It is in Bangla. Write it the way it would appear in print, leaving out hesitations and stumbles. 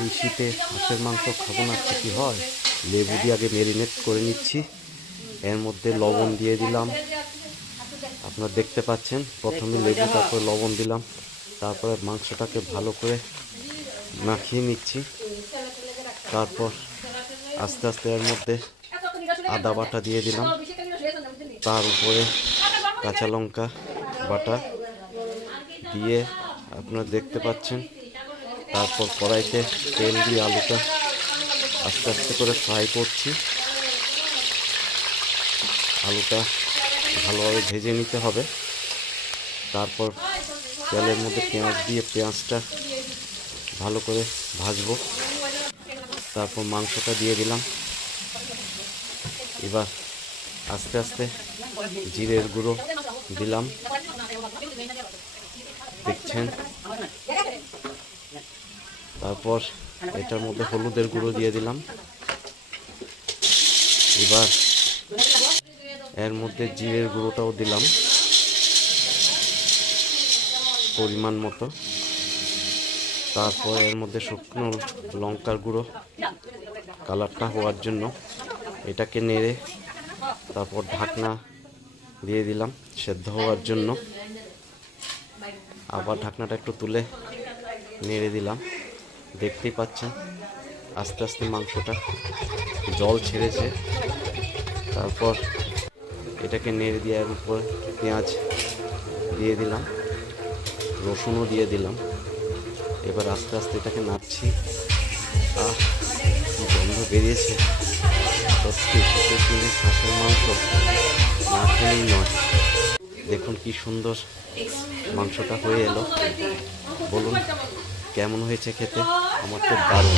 এই শীতে হাঁসের মাংস খাবো না, কি হয়, লেবু দিয়ে আগে ম্যারিনেট করে নিচ্ছি। এর মধ্যে লবণ দিয়ে দিলাম, আপনারা দেখতে পাচ্ছেন, প্রথমে লেবু তারপরে লবণ দিলাম, তারপরে মাংসটাকে ভালো করে মাখিয়ে নিচ্ছি। তারপর আস্তে আস্তে এর মধ্যে আদা বাটা দিয়ে দিলাম, তার উপরে কাঁচা লঙ্কা বাটা দিয়ে আপনারা দেখতে পাচ্ছেন। তারপর কড়াইতে তেল দিয়ে আলুটা আস্তে আস্তে করে ফ্রাই করছি। আলুটা ভালোভাবে ভেজে নিতে হবে। তারপর তেলের মধ্যে পেঁয়াজ দিয়ে পেঁয়াজটা ভালো করে ভাজবো। তারপর মাংসটা দিয়ে দিলাম। এবার আস্তে আস্তে জিরের গুঁড়ো দিলাম, দেখছেন। তারপর এটার মধ্যে হলুদের গুঁড়ো দিয়ে দিলাম। এবার এর মধ্যে জিরের গুঁড়োটাও দিলাম পরিমাণ মতো। তারপর এর মধ্যে শুকনো লঙ্কার গুঁড়ো কালারটা হওয়ার জন্য এটাকে নেড়ে তারপর ঢাকনা দিয়ে দিলাম সেদ্ধ হওয়ার জন্য। আবার ঢাকনাটা একটু তুলে নেড়ে দিলাম। দেখতেই পাচ্ছেন আস্তে আস্তে মাংসটা জল ছেড়েছে। তারপর এটাকে নেড়ে দেওয়ার উপর পেঁয়াজ দিয়ে দিলাম, রসুনও দিয়ে দিলাম। এবার আস্তে আস্তে এটাকে নাড়ছি। কি গন্ধ বেরিয়েছে! সত্যি শীতের দিনে হাঁসের মাংস না খেলেই নয়। দেখুন কি সুন্দর মাংসটা হয়ে এলো। বলুন কেমন হয়েছে খেতে? আমার তো দারুণ।